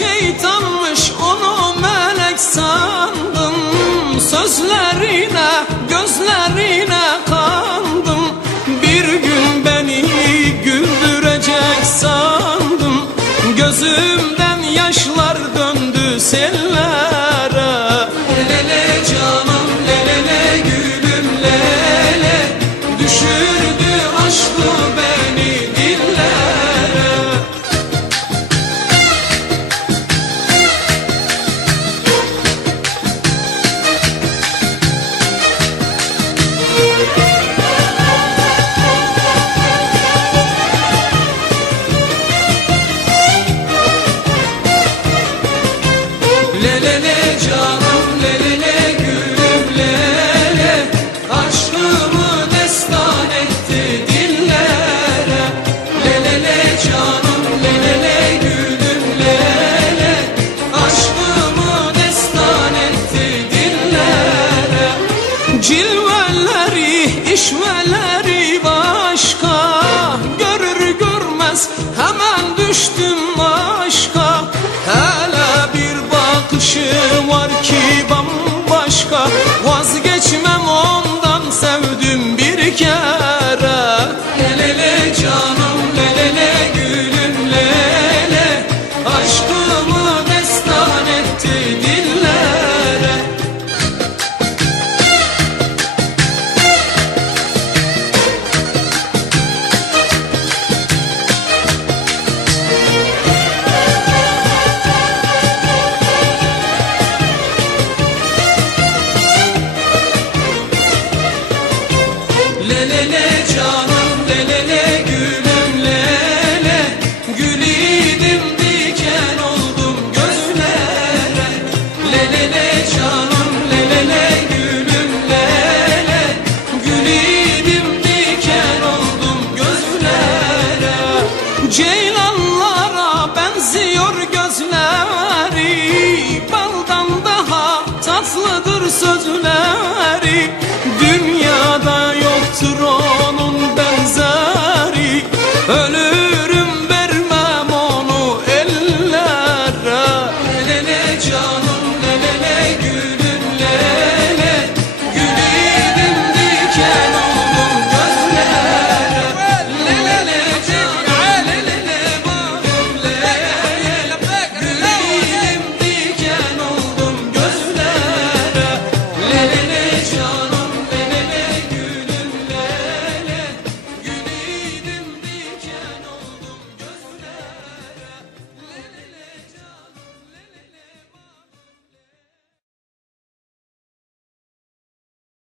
şeytanmış onu melek sandım. Sözlerine gözlerine kandım. Bir gün beni güldürecek sandım. Gözümden yaşlar döndü seller. le le le. el ele Ceylanlara benziyor gözleri. Baldan daha tatlıdır sözleri.